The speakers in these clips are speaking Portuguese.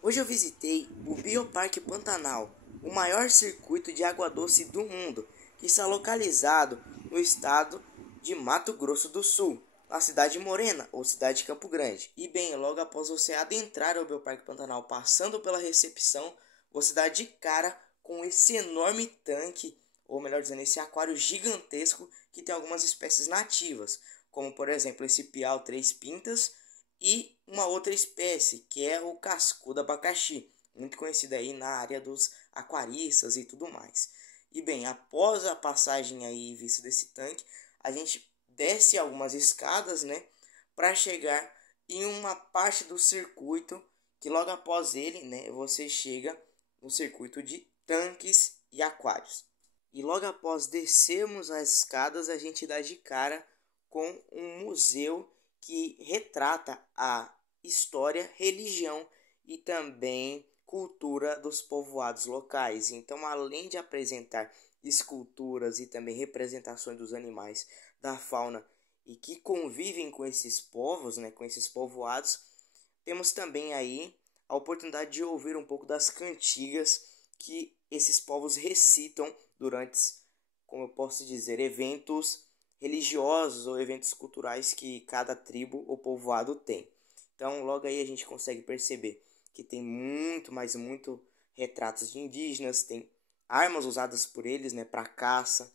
Hoje eu visitei o Bioparque Pantanal, o maior circuito de água doce do mundo, que está localizado no estado de Mato Grosso do Sul, na cidade de Morena, ou cidade de Campo Grande. E bem, logo após você adentrar ao Bioparque Pantanal, passando pela recepção, você dá de cara com esse enorme tanque, ou melhor dizendo, esse aquário gigantesco que tem algumas espécies nativas, como por exemplo esse piau três pintas, e uma outra espécie, que é o cascudo abacaxi, muito conhecido aí na área dos aquaristas e tudo mais. E bem, após a passagem aí vista desse tanque, a gente desce algumas escadas, né, para chegar em uma parte do circuito que logo após ele, né, você chega no circuito de tanques e aquários. E logo após descermos as escadas, a gente dá de cara com um museu que retrata a história, religião e também cultura dos povoados locais. Então, além de apresentar esculturas e também representações dos animais da fauna e que convivem com esses povos, né, com esses povoados, temos também aí a oportunidade de ouvir um pouco das cantigas que esses povos recitam durante, como eu posso dizer, eventos religiosos ou eventos culturais que cada tribo ou povoado tem. Então, logo aí a gente consegue perceber que tem muito retratos de indígenas, tem armas usadas por eles, né, para caça,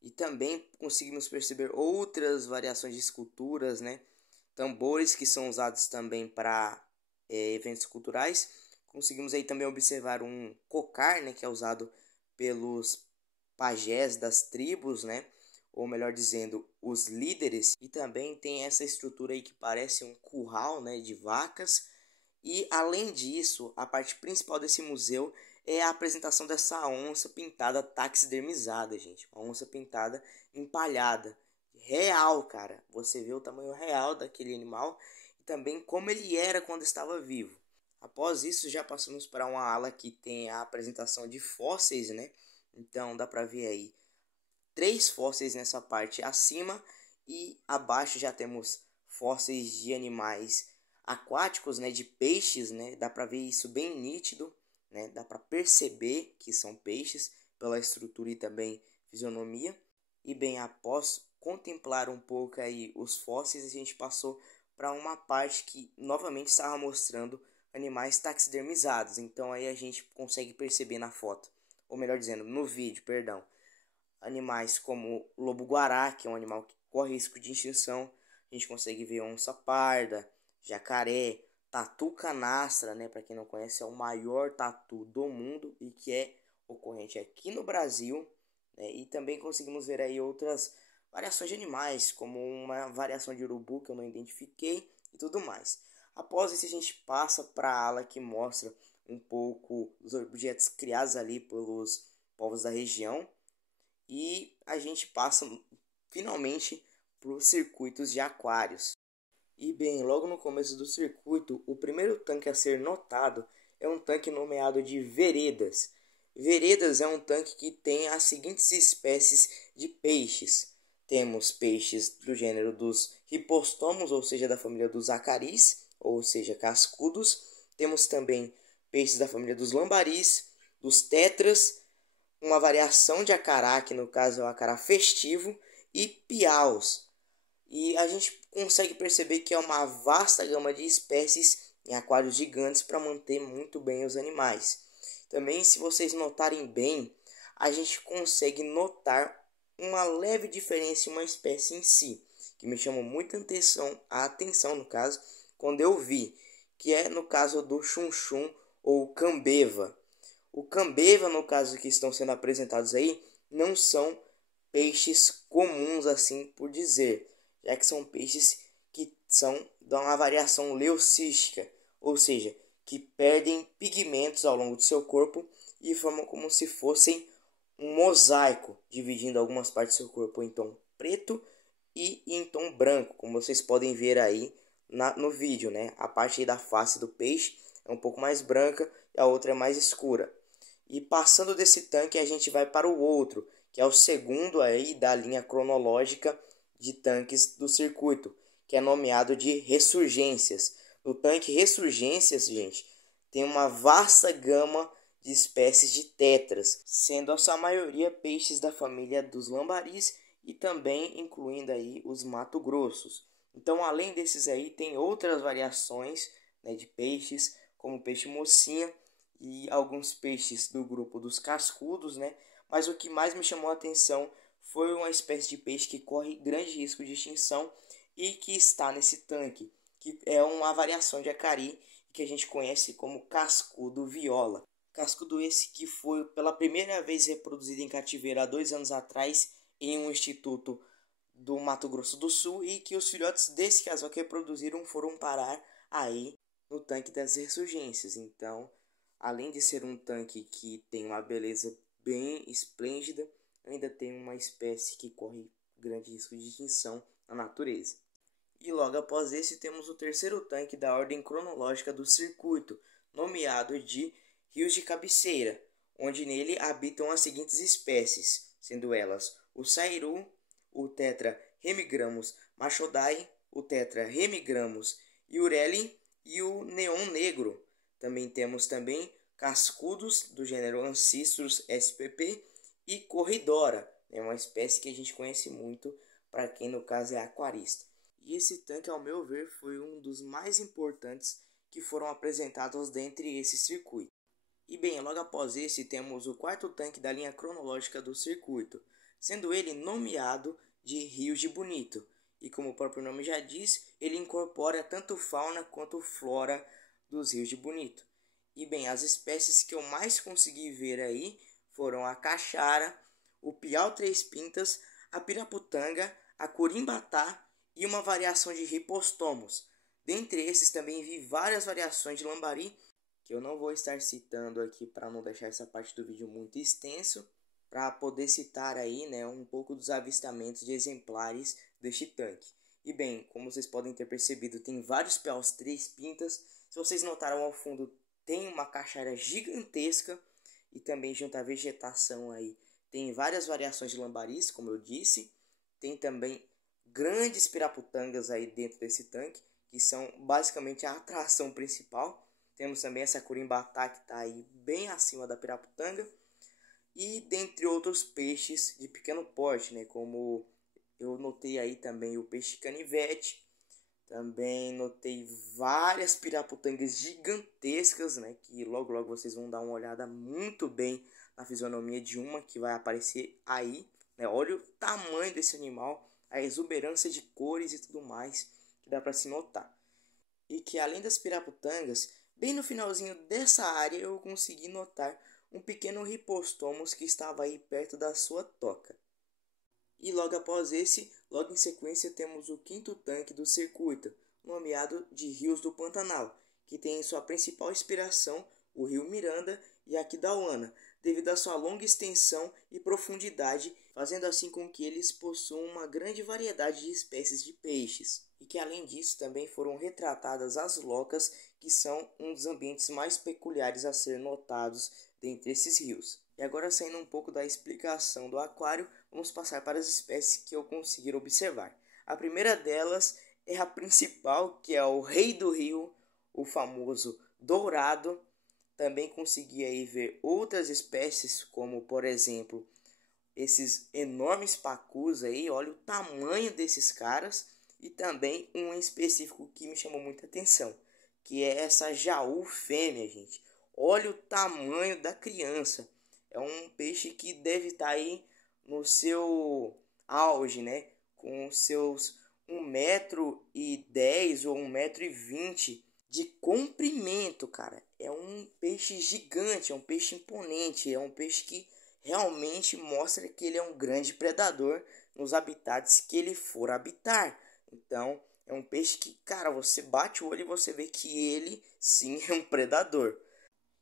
e também conseguimos perceber outras variações de esculturas, né, tambores que são usados também para eventos culturais. Conseguimos aí também observar um cocar, né, que é usado pelos pajés das tribos, né, ou melhor dizendo, os líderes, e também tem essa estrutura aí que parece um curral, né, de vacas. E além disso, a parte principal desse museu é a apresentação dessa onça pintada taxidermizada, gente, uma onça pintada empalhada, real, cara. Você vê o tamanho real daquele animal e também como ele era quando estava vivo. Após isso, já passamos para uma ala que tem a apresentação de fósseis, né? Então dá para ver aí 3 fósseis nessa parte acima, e abaixo já temos fósseis de animais aquáticos, né, de peixes, né? Dá para ver isso bem nítido, né? Dá para perceber que são peixes pela estrutura e também fisionomia. E bem, após contemplar um pouco aí os fósseis, a gente passou para uma parte que novamente estava mostrando animais taxidermizados. Então aí a gente consegue perceber na foto, ou melhor dizendo, no vídeo, perdão, animais como o lobo-guará, que é um animal que corre risco de extinção. A gente consegue ver onça parda, jacaré, tatu canastra, né? Para quem não conhece, é o maior tatu do mundo e que é ocorrente aqui no Brasil, né? E também conseguimos ver aí outras variações de animais, como uma variação de urubu que eu não identifiquei e tudo mais. Após isso, a gente passa para a ala que mostra um pouco dos objetos criados ali pelos povos da região, e a gente passa finalmente para os circuitos de aquários. E bem, logo no começo do circuito, o primeiro tanque a ser notado é um tanque nomeado de veredas. Veredas é um tanque que tem as seguintes espécies de peixes. Temos peixes do gênero dos ripostomos, ou seja, da família dos acaris, ou seja, cascudos. Temos também peixes da família dos lambaris, dos tetras, uma variação de acará, que no caso é o acará festivo, e piaus. E a gente consegue perceber que é uma vasta gama de espécies em aquários gigantes para manter muito bem os animais. Também, se vocês notarem bem, a gente consegue notar uma leve diferença em uma espécie em si, que me chamou muita atenção no caso, quando eu vi, que é no caso do chunchum ou cambeva. O cambeva, no caso que estão sendo apresentados aí, não são peixes comuns, assim por dizer, já que são peixes que são de uma variação leucística, ou seja, que perdem pigmentos ao longo do seu corpo e formam como se fossem um mosaico, dividindo algumas partes do seu corpo em tom preto e em tom branco, como vocês podem ver aí no vídeo, né? A parte aí da face do peixe é um pouco mais branca e a outra é mais escura. E passando desse tanque, a gente vai para o outro, que é o segundo aí da linha cronológica de tanques do circuito, que é nomeado de Ressurgências. No tanque Ressurgências, gente, tem uma vasta gama de espécies de tetras, sendo a sua maioria peixes da família dos lambaris e também incluindo aí os mato-grossos. Então, além desses aí, tem outras variações, né, de peixes, como o peixe mocinha e alguns peixes do grupo dos cascudos, né? Mas o que mais me chamou a atenção foi uma espécie de peixe que corre grande risco de extinção e que está nesse tanque, que é uma variação de acari que a gente conhece como cascudo viola. Cascudo esse que foi pela primeira vez reproduzido em cativeiro há 2 anos atrás em um instituto do Mato Grosso do Sul e que os filhotes desse casal que reproduziram foram parar aí no tanque das ressurgências. Então, além de ser um tanque que tem uma beleza bem esplêndida, ainda tem uma espécie que corre grande risco de extinção na natureza. E logo após esse temos o terceiro tanque da ordem cronológica do circuito, nomeado de Rios de Cabeceira, onde nele habitam as seguintes espécies, sendo elas o sairu, o tetra Hemigramus machodai, o tetra Hemigramus iureli e o neon negro. Também temos também cascudos do gênero Ancistrus spp e corridora, é uma espécie que a gente conhece muito para quem no caso é aquarista. E esse tanque, ao meu ver, foi um dos mais importantes que foram apresentados dentre esse circuito. E bem, logo após esse temos o quarto tanque da linha cronológica do circuito, sendo ele nomeado de Rios de Bonito. E como o próprio nome já diz, ele incorpora tanto fauna quanto flora dos Rios de Bonito. E bem, as espécies que eu mais consegui ver aí foram a caxara, o piau três pintas, a piraputanga, a curimbatá e uma variação de ripostomos. Dentre esses também vi várias variações de lambari, que eu não vou estar citando aqui para não deixar essa parte do vídeo muito extenso, para poder citar aí, né, um pouco dos avistamentos de exemplares deste tanque. E bem, como vocês podem ter percebido, tem vários piaus três pintas. Se vocês notaram ao fundo, tem uma caixara gigantesca e também junto à vegetação aí tem várias variações de lambaris, como eu disse. Tem também grandes piraputangas aí dentro desse tanque, que são basicamente a atração principal. Temos também essa curimbatá que está aí bem acima da piraputanga. E dentre outros peixes de pequeno porte, né, como eu notei aí também o peixe canivete. Também notei várias piraputangas gigantescas, né, que logo logo vocês vão dar uma olhada muito bem na fisionomia de uma que vai aparecer aí, né? Olha o tamanho desse animal, a exuberância de cores e tudo mais que dá para se notar. E que além das piraputangas, bem no finalzinho dessa área eu consegui notar um pequeno ripostomos que estava aí perto da sua toca. E logo após esse, logo em sequência, temos o quinto tanque do circuito, nomeado de Rios do Pantanal, que tem em sua principal inspiração o rio Miranda e Aquidauana, devido à sua longa extensão e profundidade, fazendo assim com que eles possuam uma grande variedade de espécies de peixes. E que além disso também foram retratadas as locas, que são um dos ambientes mais peculiares a ser notados dentre esses rios. E agora, saindo um pouco da explicação do aquário, vamos passar para as espécies que eu consegui observar. A primeira delas é a principal, que é o rei do rio, o famoso dourado. Também consegui aí ver outras espécies, como por exemplo, esses enormes pacus aí, olha o tamanho desses caras. E também um em específico que me chamou muita atenção, que é essa jaú fêmea, gente. Olha o tamanho da criança. É um peixe que deve estar aí no seu auge, né? Com seus 1,10 m ou 1,20 m de comprimento, cara. É um peixe gigante, é um peixe imponente, é um peixe que realmente mostra que ele é um grande predador nos habitats que ele for habitar. Então, é um peixe que, cara, você bate o olho e você vê que ele, sim, é um predador.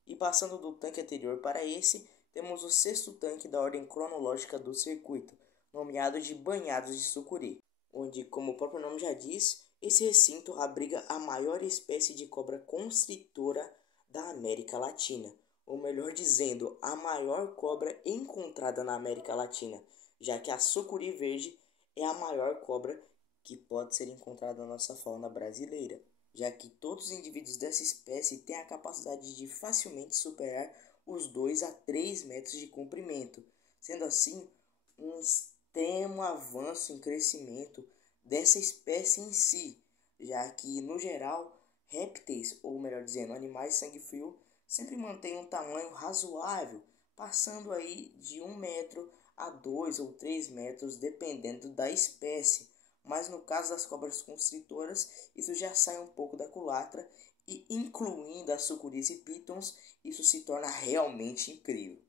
E passando do tanque anterior para esse, temos o sexto tanque da ordem cronológica do circuito, nomeado de Banhados de Sucuri, onde, como o próprio nome já diz, esse recinto abriga a maior espécie de cobra constritora da América Latina, ou melhor dizendo, a maior cobra encontrada na América Latina, já que a sucuri verde é a maior cobra que pode ser encontrada na nossa fauna brasileira. já que todos os indivíduos dessa espécie têm a capacidade de facilmente superar os 2 a 3 metros de comprimento, sendo assim um extremo avanço em crescimento dessa espécie em si, já que, no geral, répteis, ou melhor dizendo, animais de sangue frio, sempre mantêm um tamanho razoável, passando aí de 1 metro a 2 ou 3 metros, dependendo da espécie. Mas no caso das cobras constritoras, isso já sai um pouco da culatra e, incluindo as sucuris e pitons, isso se torna realmente incrível.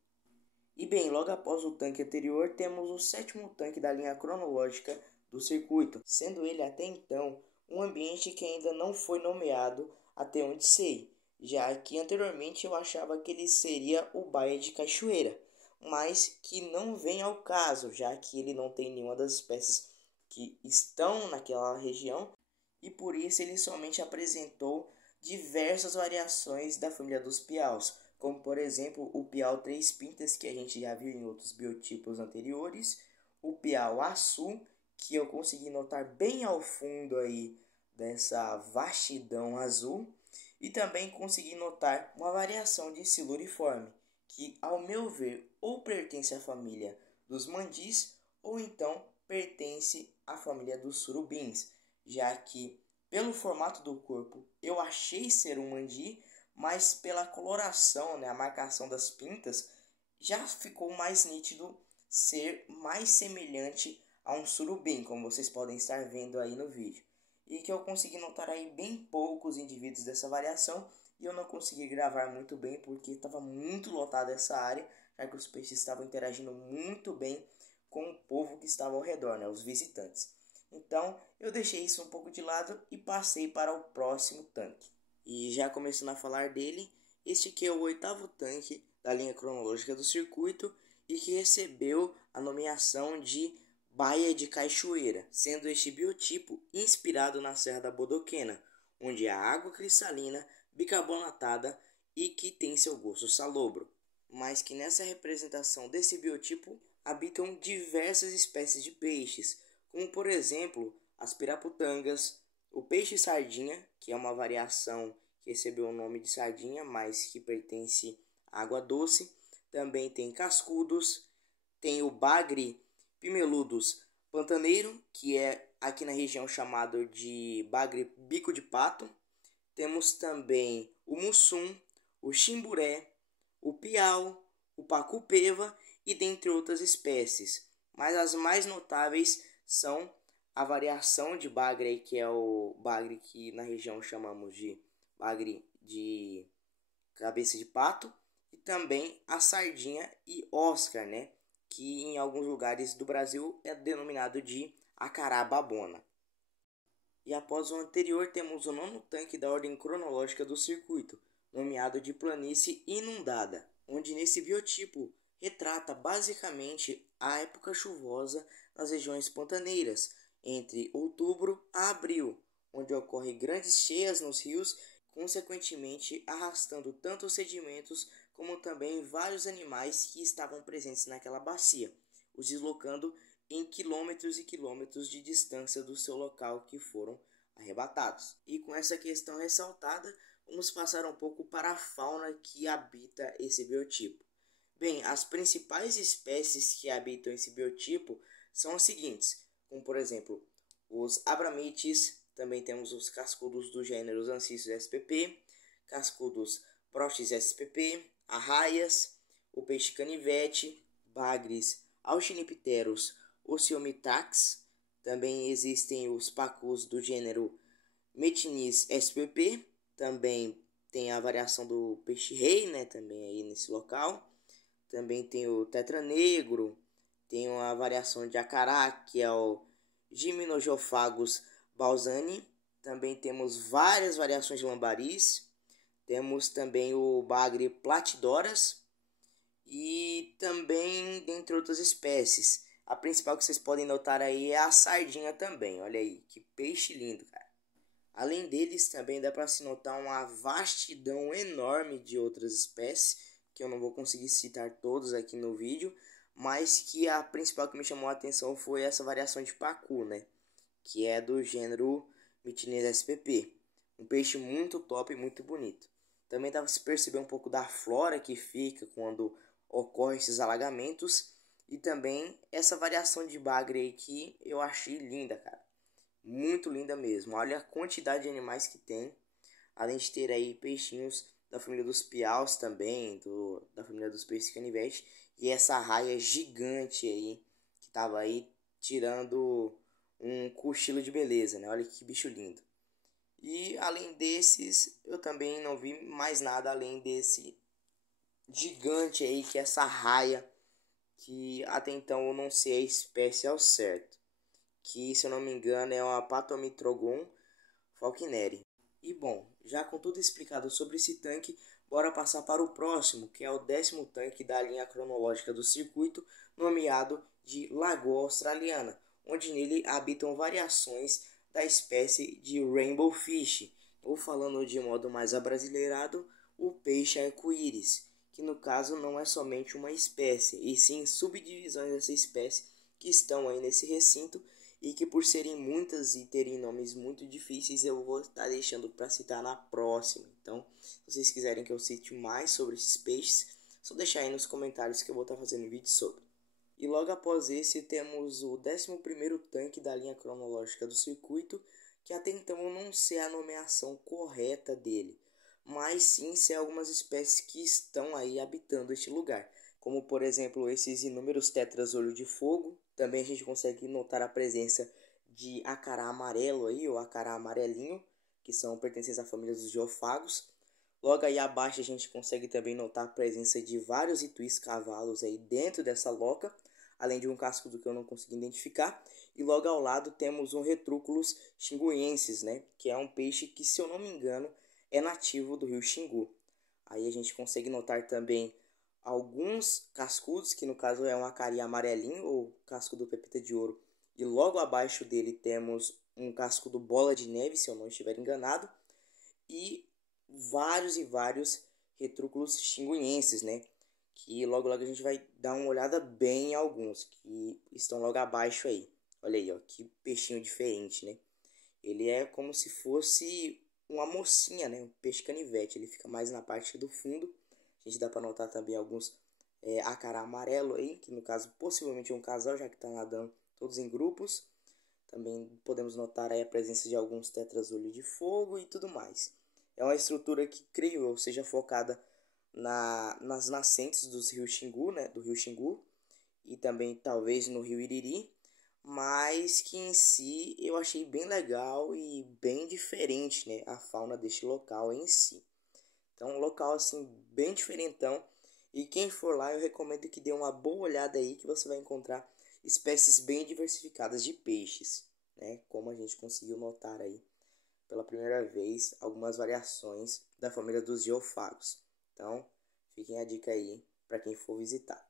E bem, logo após o tanque anterior, temos o sétimo tanque da linha cronológica do circuito, sendo ele até então um ambiente que ainda não foi nomeado até onde sei, já que anteriormente eu achava que ele seria o Baía de Cachoeira, mas que não vem ao caso, já que ele não tem nenhuma das espécies que estão naquela região e por isso ele somente apresentou diversas variações da família dos piaus, como por exemplo o piau três pintas que a gente já viu em outros biotipos anteriores, o piau açu, que eu consegui notar bem ao fundo aí dessa vastidão azul, e também consegui notar uma variação de siluriforme, que ao meu ver ou pertence à família dos mandis ou então pertence à família dos surubins, já que pelo formato do corpo eu achei ser um mandi, mas pela coloração, né, a marcação das pintas, já ficou mais nítido ser mais semelhante a um surubim, como vocês podem estar vendo aí no vídeo. E que eu consegui notar aí bem poucos indivíduos dessa variação, e eu não consegui gravar muito bem porque estava muito lotada essa área, já que os peixes estavam interagindo muito bem com o povo que estava ao redor, né, os visitantes. Então eu deixei isso um pouco de lado e passei para o próximo tanque. E já começando a falar dele, este que é o oitavo tanque da linha cronológica do circuito e que recebeu a nomeação de Baía de Cachoeira, sendo este biotipo inspirado na Serra da Bodoquena, onde há água cristalina, bicarbonatada e que tem seu gosto salobro, mas que nessa representação desse biotipo habitam diversas espécies de peixes, como por exemplo as piraputangas, o peixe-sardinha, que é uma variação que recebeu o nome de sardinha, mas que pertence à água doce. Também tem cascudos, tem o bagre pimeludus pantaneiro, que é aqui na região chamado de bagre bico de pato. Temos também o mussum, o chimburé, o piau, o pacupeva e dentre outras espécies. Mas as mais notáveis são a variação de bagre, que é o bagre que na região chamamos de bagre de cabeça de pato, e também a sardinha e Oscar, né, que em alguns lugares do Brasil é denominado de acará babona. E após o anterior temos o nono tanque da ordem cronológica do circuito, nomeado de planície inundada, onde nesse biotipo retrata basicamente a época chuvosa nas regiões pantaneiras, entre outubro a abril, onde ocorrem grandes cheias nos rios, consequentemente arrastando tanto os sedimentos como também vários animais que estavam presentes naquela bacia, os deslocando em quilômetros e quilômetros de distância do seu local que foram arrebatados. E com essa questão ressaltada, vamos passar um pouco para a fauna que habita esse biotipo. Bem, as principais espécies que habitam esse biotipo são as seguintes, como por exemplo, os abramites, também temos os cascudos do gênero Zancisos spp, cascudos Prostis spp, arraias, o peixe canivete, bagres, auxinipteros, Ociomitax. Também existem os pacus do gênero Metinis spp. Também tem a variação do peixe-rei, né, também aí nesse local. Também tem o tetra negro, tem uma variação de acará, que é o Gymnojophagus balzani. Também temos várias variações de lambaris. Temos também o bagre platidoras e também dentre outras espécies. A principal que vocês podem notar aí é a sardinha também. Olha aí, que peixe lindo, cara. Além deles, também dá para se notar uma vastidão enorme de outras espécies, que eu não vou conseguir citar todos aqui no vídeo, mas que a principal que me chamou a atenção foi essa variação de pacu, né? Que é do gênero Mytinez spp. Um peixe muito top e muito bonito. Também dá para se perceber um pouco da flora que fica quando ocorrem esses alagamentos. E também essa variação de bagre aí que eu achei linda, cara. Muito linda mesmo. Olha a quantidade de animais que tem. Além de ter aí peixinhos da família dos piaus também, da família dos peixes canivete. E essa raia gigante aí, que tava aí tirando um cochilo de beleza, né? Olha que bicho lindo. E além desses, eu também não vi mais nada além desse gigante aí, que é essa raia, que até então eu não sei a espécie ao certo. Que, se eu não me engano, é uma Patomitrogon falconeri. E bom, já com tudo explicado sobre esse tanque, bora passar para o próximo, que é o 10º tanque da linha cronológica do circuito, nomeado de Lagoa Australiana, onde nele habitam variações da espécie de Rainbow Fish, ou falando de modo mais abrasileirado, o peixe arco-íris, que no caso não é somente uma espécie, e sim subdivisões dessa espécie que estão aí nesse recinto e que, por serem muitas e terem nomes muito difíceis, eu vou estar deixando para citar na próxima. Então, se vocês quiserem que eu cite mais sobre esses peixes, só deixar aí nos comentários que eu vou estar fazendo vídeo sobre. E logo após esse temos o 11º tanque da linha cronológica do circuito, que até então eu não sei a nomeação correta dele, mas sim sei algumas espécies que estão aí habitando este lugar, como por exemplo esses inúmeros tetras olho de fogo. Também a gente consegue notar a presença de acará amarelo aí, ou acará amarelinho, que são pertencentes à família dos geofagos. Logo aí abaixo a gente consegue também notar a presença de vários ituís cavalos aí dentro dessa loca, além de um casco do que eu não consegui identificar. E logo ao lado temos um Retrúculus xinguensis, né, que é um peixe que, se eu não me engano, é nativo do rio Xingu. Aí a gente consegue notar também alguns cascudos, que no caso é um acari amarelinho, ou casco do pepita de ouro. E logo abaixo dele temos um casco do bola de neve, se eu não estiver enganado. E vários e vários retrúculos xinguenses, né? Que logo logo a gente vai dar uma olhada bem em alguns que estão logo abaixo aí. Olha aí, ó, que peixinho diferente, né? Ele é como se fosse uma mocinha, né? Um peixe canivete. Ele fica mais na parte do fundo. A gente dá para notar também alguns acará amarelo aí, que no caso possivelmente é um casal, já que está nadando todos em grupos. Também podemos notar aí a presença de alguns tetras olho de fogo e tudo mais. É uma estrutura que, creio eu, seja focada nas nascentes dos rios Xingu, né, do rio Xingu, e também talvez no rio Iriri, mas que em si eu achei bem legal e bem diferente, né, a fauna deste local em si. Então, um local assim bem diferentão, e quem for lá eu recomendo que dê uma boa olhada aí, que você vai encontrar espécies bem diversificadas de peixes, né, como a gente conseguiu notar aí pela primeira vez algumas variações da família dos geofagos. Então, fiquem a dica aí para quem for visitar.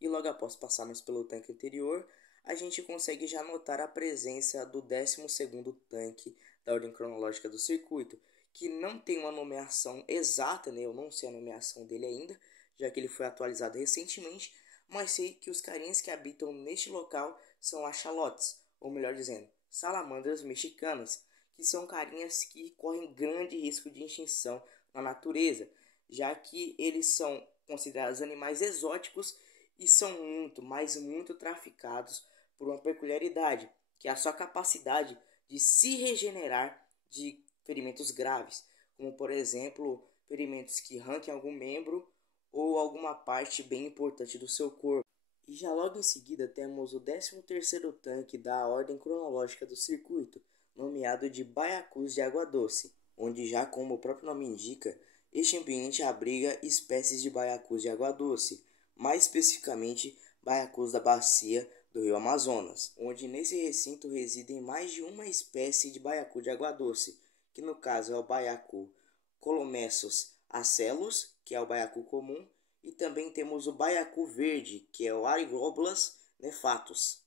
E logo após passarmos pelo tanque anterior, a gente consegue já notar a presença do 12º tanque da ordem cronológica do circuito, que não tem uma nomeação exata, né? Eu não sei a nomeação dele ainda, já que ele foi atualizado recentemente, mas sei que os carinhas que habitam neste local são axolotes, ou melhor dizendo, salamandras mexicanas, que são carinhas que correm grande risco de extinção na natureza, já que eles são considerados animais exóticos e são muito, mas muito traficados por uma peculiaridade, que é a sua capacidade de se regenerar de ferimentos graves, como por exemplo, ferimentos que arranquem algum membro ou alguma parte bem importante do seu corpo. E já logo em seguida temos o 13º tanque da ordem cronológica do circuito, nomeado de Baiacus de Água Doce, onde, já como o próprio nome indica, este ambiente abriga espécies de baiacus de água doce, mais especificamente baiacus da bacia do rio Amazonas, onde nesse recinto residem mais de uma espécie de baiacu de água doce, que no caso é o baiacu Colomessus acelus, que é o baiacu comum, e também temos o baiacu verde, que é o Arigloblas nefatus.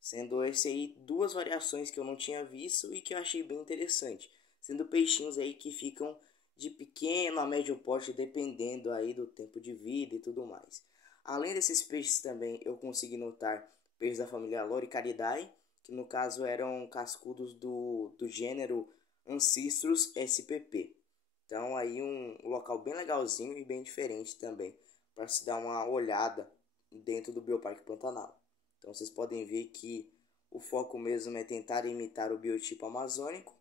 Sendo esse aí duas variações que eu não tinha visto e que eu achei bem interessante. Sendo peixinhos aí que ficam de pequeno a médio porte, dependendo aí do tempo de vida e tudo mais. Além desses peixes também eu consegui notar peixes da família Loricariidae, que no caso eram cascudos do gênero Ancestros SPP. Então aí um local bem legalzinho e bem diferente também, para se dar uma olhada dentro do Bioparque Pantanal. Então vocês podem ver que o foco mesmo é tentar imitar o biotipo amazônico,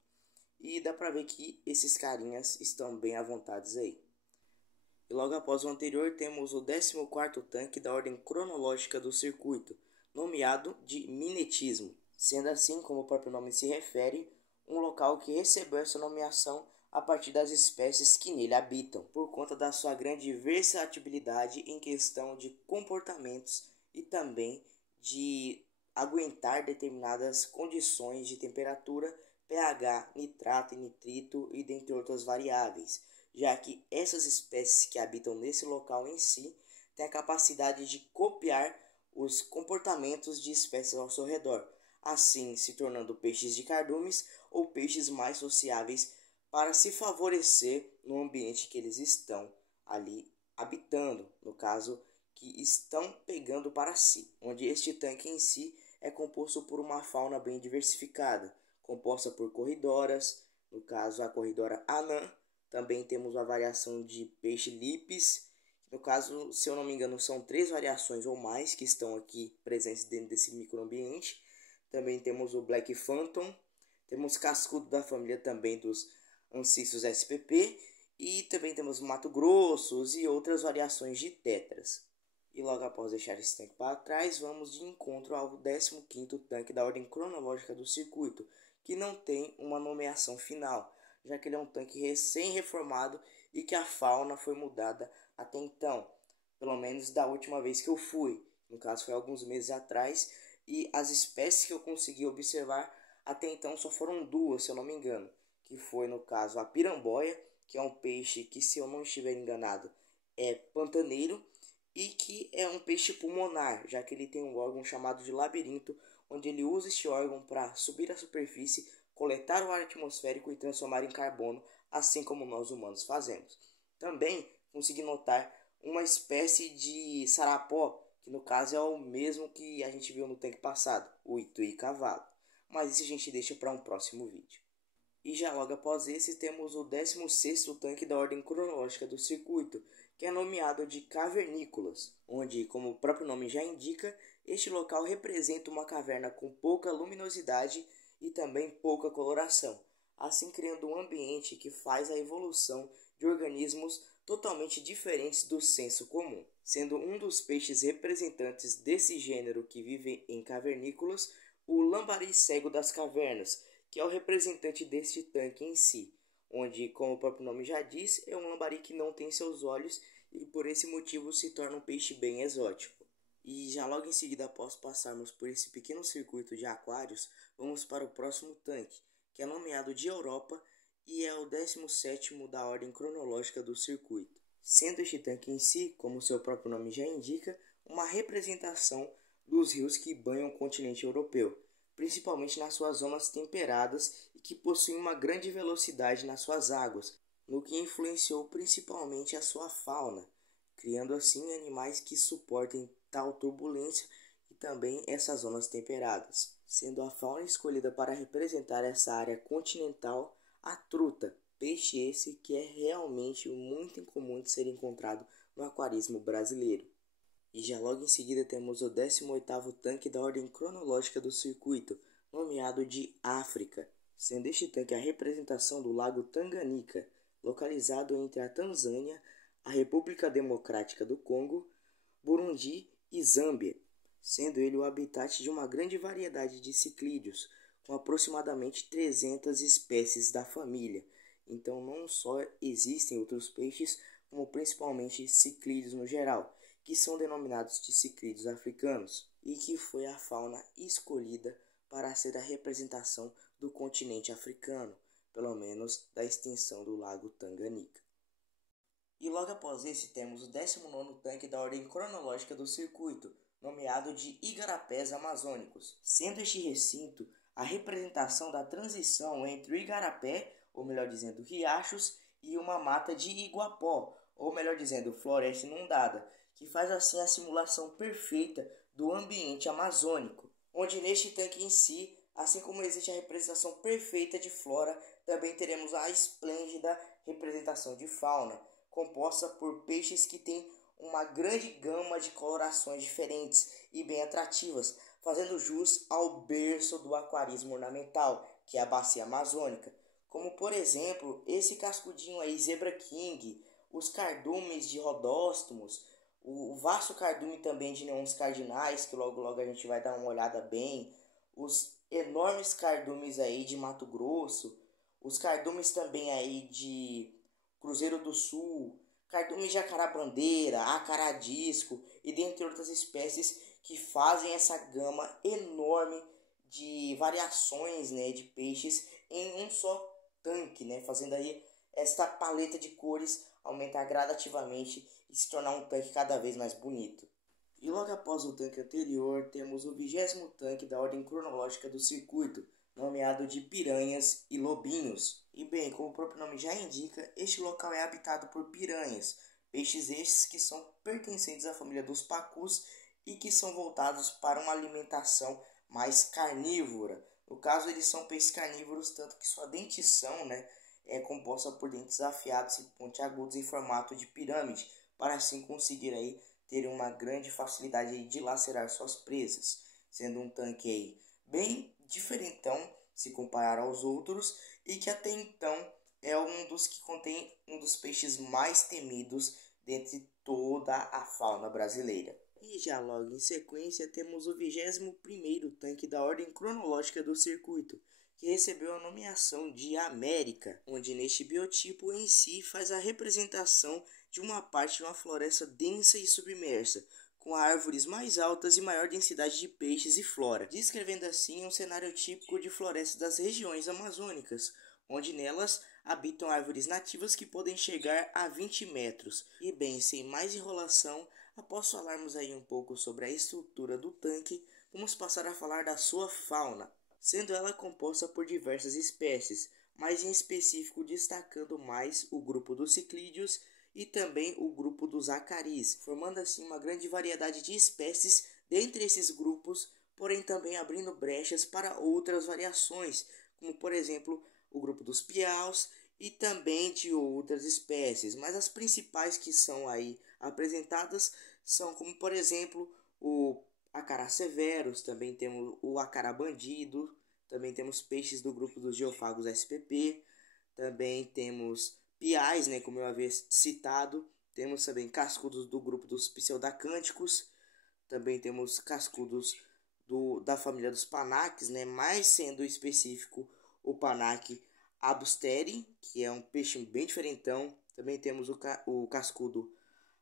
e dá para ver que esses carinhas estão bem à vontade aí. E logo após o anterior temos o 14º tanque da ordem cronológica do circuito, nomeado de Minetismo, sendo assim, como o próprio nome se refere, um local que recebeu essa nomeação a partir das espécies que nele habitam, por conta da sua grande versatilidade em questão de comportamentos e também de aguentar determinadas condições de temperatura, pH, nitrato e nitrito e dentre outras variáveis, já que essas espécies que habitam nesse local em si têm a capacidade de copiar os comportamentos de espécies ao seu redor, assim se tornando peixes de cardumes ou peixes mais sociáveis para se favorecer no ambiente que eles estão ali habitando, no caso que estão pegando para si, onde este tanque em si é composto por uma fauna bem diversificada, composta por corridoras, no caso a corridora anã, também temos a variação de peixe lipes, no caso, se eu não me engano, são 3 variações ou mais que estão aqui presentes dentro desse microambiente. Também temos o Black Phantom, temos cascudo da família também dos Ancistros SPP, e também temos Mato Grossos e outras variações de tetras. E logo após deixar esse tanque para trás, vamos de encontro ao 15º tanque da ordem cronológica do circuito, que não tem uma nomeação final, já que ele é um tanque recém-reformado e que a fauna foi mudada até então, pelo menos da última vez que eu fui, no caso foi alguns meses atrás, e as espécies que eu consegui observar até então só foram 2, se eu não me engano, que foi no caso a piramboia, que é um peixe que, se eu não estiver enganado, é pantaneiro, e que é um peixe pulmonar, já que ele tem um órgão chamado de labirinto, onde ele usa este órgão para subir à superfície, coletar o ar atmosférico e transformar em carbono, assim como nós humanos fazemos. Também consegui notar uma espécie de sarapó, que no caso é o mesmo que a gente viu no tanque passado, o Ituí-cavalo. Mas isso a gente deixa para um próximo vídeo. E já logo após esse temos o 16º tanque da ordem cronológica do circuito, que é nomeado de Cavernícolas, onde, como o próprio nome já indica, este local representa uma caverna com pouca luminosidade e também pouca coloração, assim criando um ambiente que faz a evolução de organismos totalmente diferentes do senso comum, sendo um dos peixes representantes desse gênero que vivem em cavernícolas o lambari cego das cavernas, que é o representante deste tanque em si, onde, como o próprio nome já diz, é um lambari que não tem seus olhos e por esse motivo se torna um peixe bem exótico. E já logo em seguida, após passarmos por esse pequeno circuito de aquários, vamos para o próximo tanque, que é nomeado de Europa e é o 17º da ordem cronológica do circuito. Sendo este tanque em si, como seu próprio nome já indica, uma representação dos rios que banham o continente europeu, principalmente nas suas zonas temperadas e que possuem uma grande velocidade nas suas águas, no que influenciou principalmente a sua fauna, criando assim animais que suportem tal turbulência e também essas zonas temperadas, sendo a fauna escolhida para representar essa área continental a truta, peixe esse que é realmente muito incomum de ser encontrado no aquarismo brasileiro. E já logo em seguida temos o 18º tanque da ordem cronológica do circuito, nomeado de África, sendo este tanque a representação do lago Tanganica, localizado entre a Tanzânia, a República Democrática do Congo, Burundi e Zâmbia, sendo ele o habitat de uma grande variedade de ciclídeos, com aproximadamente 300 espécies da família. Então não só existem outros peixes, como principalmente ciclídeos no geral, que são denominados de ciclídeos africanos, e que foi a fauna escolhida para ser a representação do continente africano, pelo menos da extensão do lago Tanganica. E logo após esse temos o 19º tanque da ordem cronológica do circuito, nomeado de Igarapés Amazônicos, sendo este recinto a representação da transição entre o igarapé, ou melhor dizendo, riachos, e uma mata de iguapó, ou melhor dizendo, floresta inundada, que faz assim a simulação perfeita do ambiente amazônico, onde neste tanque em si Assim como existe a representação perfeita de flora, também teremos a esplêndida representação de fauna, composta por peixes que têm uma grande gama de colorações diferentes e bem atrativas, fazendo jus ao berço do aquarismo ornamental, que é a bacia amazônica, como por exemplo esse cascudinho aí, Zebra King, os cardumes de rodóstomos, o vasto cardume também de neons cardinais, que logo logo a gente vai dar uma olhada bem, os enormes cardumes aí de Mato Grosso, os cardumes também aí de Cruzeiro do Sul, cardume de acarabandeira, acaradisco e dentre outras espécies que fazem essa gama enorme de variações, né, de peixes em um só tanque, né, fazendo aí esta paleta de cores aumentar gradativamente e se tornar um tanque cada vez mais bonito. E logo após o tanque anterior, temos o 20º tanque da ordem cronológica do circuito, nomeado de piranhas e lobinhos. E bem, como o próprio nome já indica, este local é habitado por piranhas, peixes estes que são pertencentes à família dos pacus e que são voltados para uma alimentação mais carnívora. No caso, eles são peixes carnívoros, tanto que sua dentição, né, é composta por dentes afiados e pontiagudos em formato de pirâmide, para assim conseguir aí ter uma grande facilidade de lacerar suas presas, sendo um tanque aí bem diferentão se comparar aos outros e que até então é um dos que contém um dos peixes mais temidos dentre toda a fauna brasileira. E já logo em sequência temos o 21º tanque da ordem cronológica do circuito, que recebeu a nomeação de América, onde neste biotipo em si faz a representação de uma parte de uma floresta densa e submersa, com árvores mais altas e maior densidade de peixes e flora, descrevendo assim um cenário típico de floresta das regiões amazônicas, onde nelas habitam árvores nativas que podem chegar a 20 metros. E bem, sem mais enrolação, após falarmos aí um pouco sobre a estrutura do tanque, vamos passar a falar da sua fauna, sendo ela composta por diversas espécies, mas em específico destacando mais o grupo dos ciclídeos e também o grupo dos acaris, formando assim uma grande variedade de espécies dentre esses grupos, porém também abrindo brechas para outras variações, como por exemplo o grupo dos piaus e também de outras espécies, mas as principais que são aí apresentadas são como por exemplo o acará severus, também temos o acará bandido, também temos peixes do grupo dos geofagos SPP, também temos piais, né, como eu havia citado, temos também cascudos do grupo dos pseudacânticos, também temos cascudos da família dos panaques, né, mais sendo específico o panaque abusteri, que é um peixe bem diferentão. Também temos o cascudo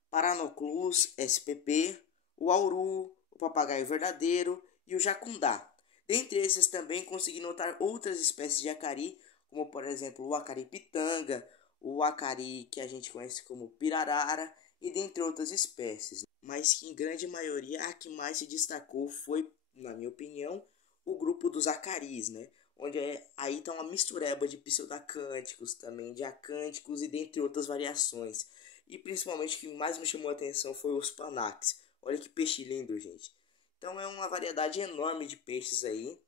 Paranoclus spp, o auru, o papagaio verdadeiro e o jacundá. Dentre esses também consegui notar outras espécies de acari, como por exemplo o acari pitanga, o acari que a gente conhece como pirarara e dentre outras espécies. Mas que em grande maioria a que mais se destacou foi, na minha opinião, o grupo dos acaris, né? Onde aí está uma mistureba de pseudacânticos, também de acânticos e dentre outras variações. E principalmente o que mais me chamou a atenção foi os panaques. Olha que peixe lindo, gente. Então é uma variedade enorme de peixes aí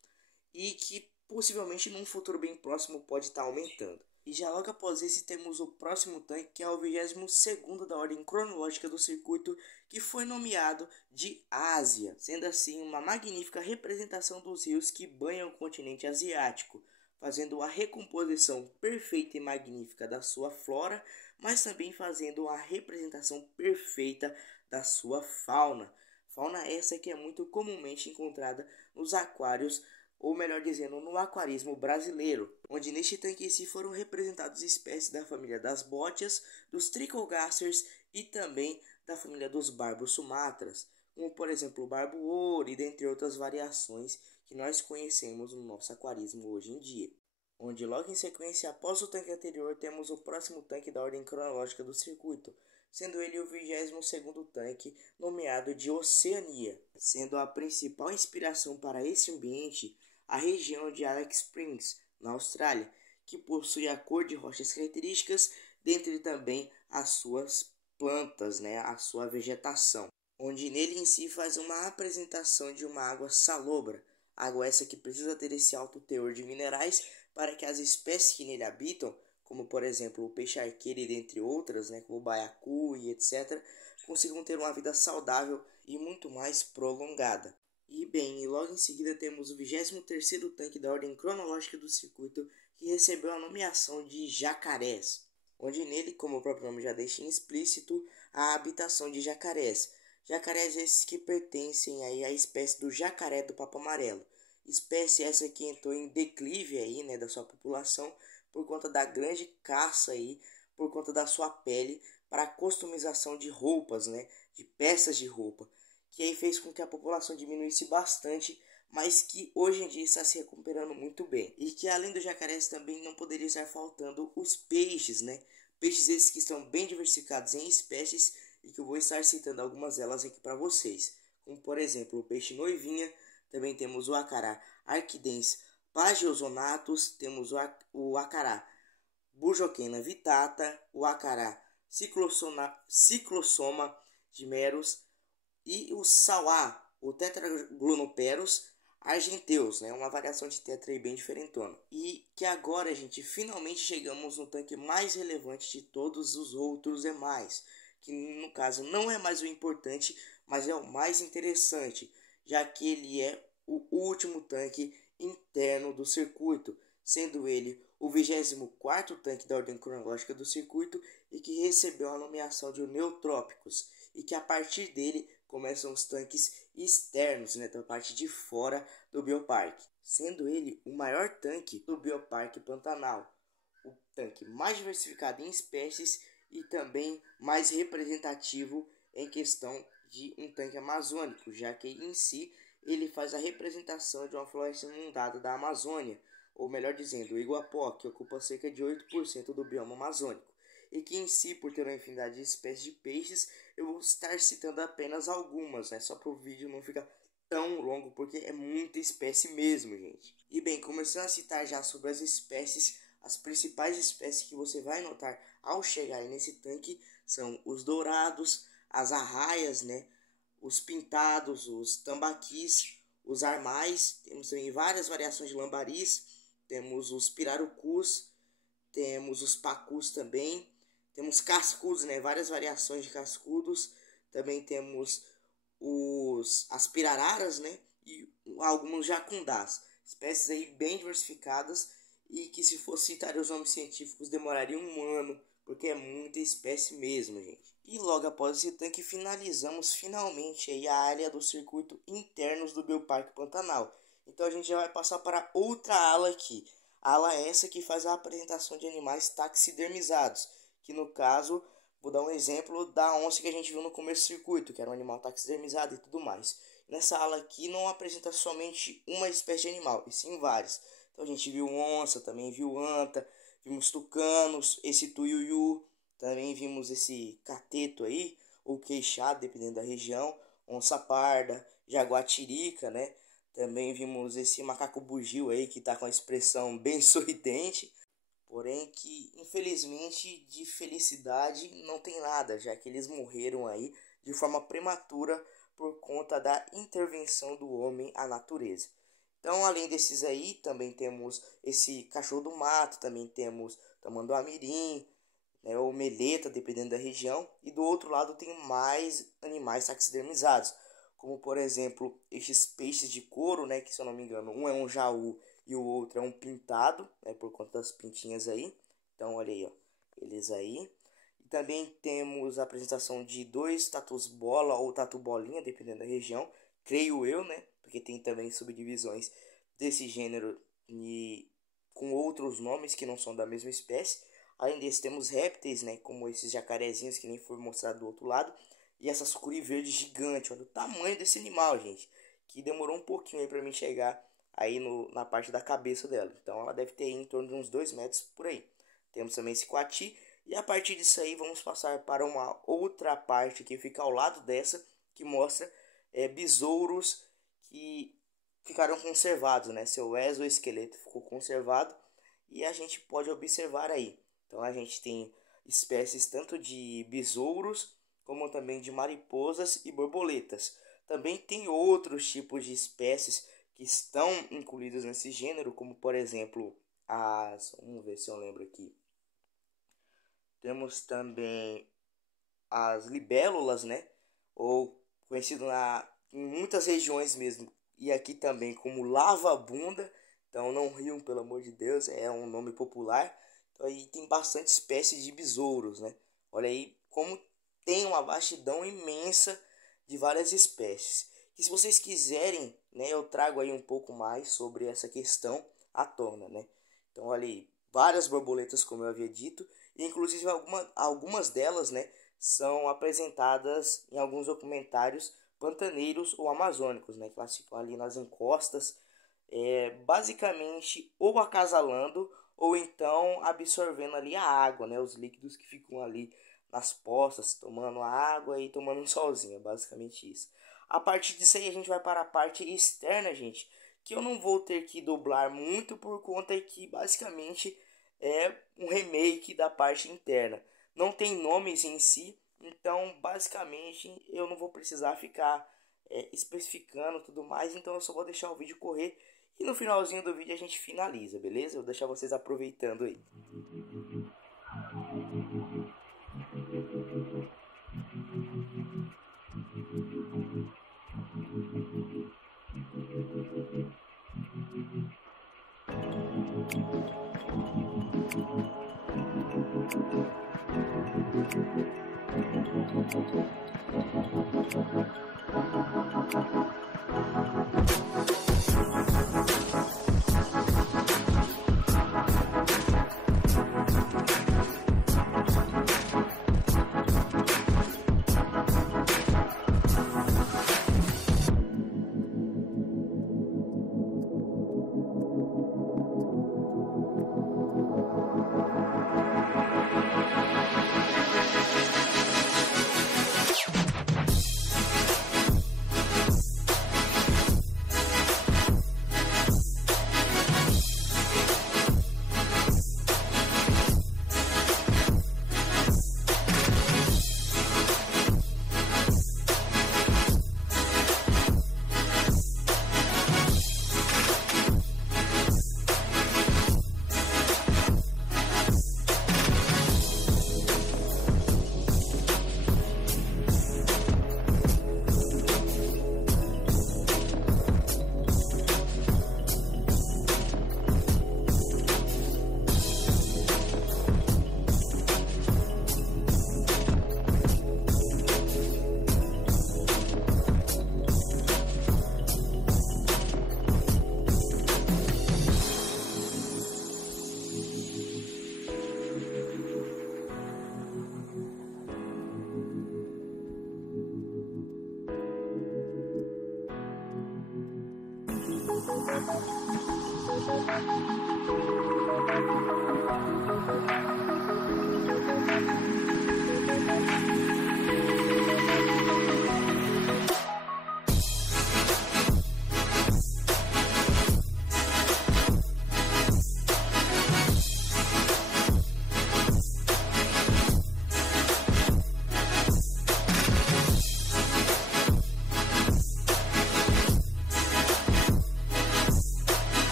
e que possivelmente num futuro bem próximo pode estar aumentando. E já logo após esse temos o próximo tanque, que é o 22º da ordem cronológica do circuito, que foi nomeado de Ásia, sendo assim uma magnífica representação dos rios que banham o continente asiático, fazendo a recomposição perfeita e magnífica da sua flora, mas também fazendo a representação perfeita da sua fauna. Fauna essa que é muito comumente encontrada nos aquários, ou melhor dizendo, no aquarismo brasileiro, onde neste tanque em si foram representadas espécies da família das bótias, dos trichogasters e também da família dos barbos sumatras, como por exemplo o barbo ouro e dentre outras variações que nós conhecemos no nosso aquarismo hoje em dia. Onde logo em sequência, após o tanque anterior, temos o próximo tanque da ordem cronológica do circuito, sendo ele o 22º tanque, nomeado de Oceania, sendo a principal inspiração para esse ambiente a região de Alex Springs, na Austrália, que possui a cor de rochas características, dentre também as suas plantas, né, a sua vegetação, onde nele em si faz uma apresentação de uma água salobra, Água essa que precisa ter esse alto teor de minerais para que as espécies que nele habitam, como por exemplo o peixe-arqueiro e dentre outras, né, como o baiacu e etc., consigam ter uma vida saudável e muito mais prolongada. E bem, e logo em seguida temos o 23º tanque da ordem cronológica do circuito, que recebeu a nomeação de Jacarés, onde nele, como o próprio nome já deixa explícito, a habitação de jacarés. Jacarés esses que pertencem aí à espécie do jacaré do papo amarelo. Espécie essa que entrou em declive aí, né, da sua população por conta da grande caça aí, por conta da sua pele para a customização de roupas, né, de peças de roupa, que aí fez com que a população diminuísse bastante, mas que hoje em dia está se recuperando muito bem. E que além dos jacarés também não poderia estar faltando os peixes, né? Peixes esses que estão bem diversificados em espécies e que eu vou estar citando algumas delas aqui para vocês. Como por exemplo o peixe noivinha, também temos o acará arquidens pagiozonatus, temos o acará bujoquena vitata, o acará ciclossoma dimerus e o sauá, o tetraglonoperus argenteus, né? Uma variação de tetra aí bem diferentona. E que agora, gente, finalmente chegamos no tanque mais relevante de todos os outros demais, que no caso não é mais o importante, mas é o mais interessante, já que ele é o último tanque interno do circuito, sendo ele o 24º tanque da ordem cronológica do circuito e que recebeu a nomeação de Neotrópicos, e que a partir dele começam os tanques externos, né, da parte de fora do bioparque, sendo ele o maior tanque do bioparque Pantanal, o tanque mais diversificado em espécies e também mais representativo em questão de um tanque amazônico, já que em si ele faz a representação de uma floresta inundada da Amazônia, ou melhor dizendo, o Iguapó, que ocupa cerca de 8% do bioma amazônico, e que em si, por ter uma infinidade de espécies de peixes, eu vou estar citando apenas algumas, né? Só para o vídeo não ficar tão longo, porque é muita espécie mesmo, gente. E bem, começando a citar já sobre as espécies, as principais espécies que você vai notar ao chegar nesse tanque são os dourados, as arraias, né? Os pintados, os tambaquis, os armais, temos também várias variações de lambaris, temos os pirarucus, temos os pacus também, temos cascudos, né? Várias variações de cascudos, também temos as pirararas, né? E alguns jacundás, espécies aí bem diversificadas e que se fosse citar os nomes científicos demoraria um ano, porque é muita espécie mesmo, gente. E logo após esse tanque finalizamos finalmente aí a área do circuito internos do Bioparque Pantanal. Então a gente já vai passar para outra ala aqui. A ala essa que faz a apresentação de animais taxidermizados, que no caso, vou dar um exemplo da onça que a gente viu no começo do circuito, que era um animal taxidermizado e tudo mais. Nessa ala aqui não apresenta somente uma espécie de animal, e sim várias. Então a gente viu onça, também viu anta, vimos tucanos, esse tuiuiu, também vimos esse cateto aí, ou queixado, dependendo da região, onça parda, jaguatirica, né? Também vimos esse macaco bugio aí, que está com a expressão bem sorridente, porém que infelizmente de felicidade não tem nada, já que eles morreram aí de forma prematura por conta da intervenção do homem à natureza. Então, além desses aí, também temos esse cachorro do mato, também temos tamanduá-mirim, né, ou meleta, dependendo da região. E do outro lado tem mais animais taxidermizados, como por exemplo, estes peixes de couro, né, que se eu não me engano, um é um jaú e o outro é um pintado, né, por conta das pintinhas aí. Então, olha aí, ó, eles aí. E também temos a apresentação de dois tatus bola ou tatu bolinha, dependendo da região, creio eu, né, porque tem também subdivisões desse gênero e com outros nomes que não são da mesma espécie. Além desse, temos répteis, né, como esses jacarezinhos que nem foi mostrado do outro lado, e essa sucuri verde gigante. Olha o tamanho desse animal, gente, que demorou um pouquinho aí para mim chegar aí na parte da cabeça dela. Então ela deve ter em torno de uns 2 metros por aí. Temos também esse coati, e a partir disso aí vamos passar para uma outra parte que fica ao lado dessa, que mostra besouros que ficaram conservados, né? Seu exoesqueleto ficou conservado e a gente pode observar aí. Então a gente tem espécies tanto de besouros como também de mariposas e borboletas. Também tem outros tipos de espécies que estão incluídas nesse gênero, como por exemplo vamos ver se eu lembro aqui. Temos também as libélulas, né? Ou conhecido em muitas regiões mesmo, e aqui também como lava-bunda. Então não riam, pelo amor de Deus, é um nome popular. Então aí tem bastante espécies de besouros, né? Olha aí como tem uma vastidão imensa de várias espécies. E se vocês quiserem, né, eu trago aí um pouco mais sobre essa questão à tona, né? Então olha aí, várias borboletas, como eu havia dito, e inclusive algumas delas, né, são apresentadas em alguns documentários pantaneiros ou amazônicos, né, que elas ficam ali nas encostas, basicamente ou acasalando ou então absorvendo ali a água, né, os líquidos que ficam ali nas poças, tomando água e tomando um solzinho, é basicamente isso. A partir disso aí a gente vai para a parte externa, gente, que eu não vou ter que dublar muito por conta que basicamente é um remake da parte interna. Não tem nomes em si, então basicamente eu não vou precisar ficar especificando tudo mais, então eu só vou deixar o vídeo correr e no finalzinho do vídeo a gente finaliza, beleza? Eu vou deixar vocês aproveitando aí.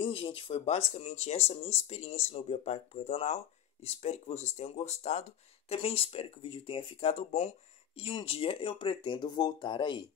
Bem, gente, foi basicamente essa minha experiência no Bioparque Pantanal. Espero que vocês tenham gostado. Também espero que o vídeo tenha ficado bom. E um dia eu pretendo voltar aí.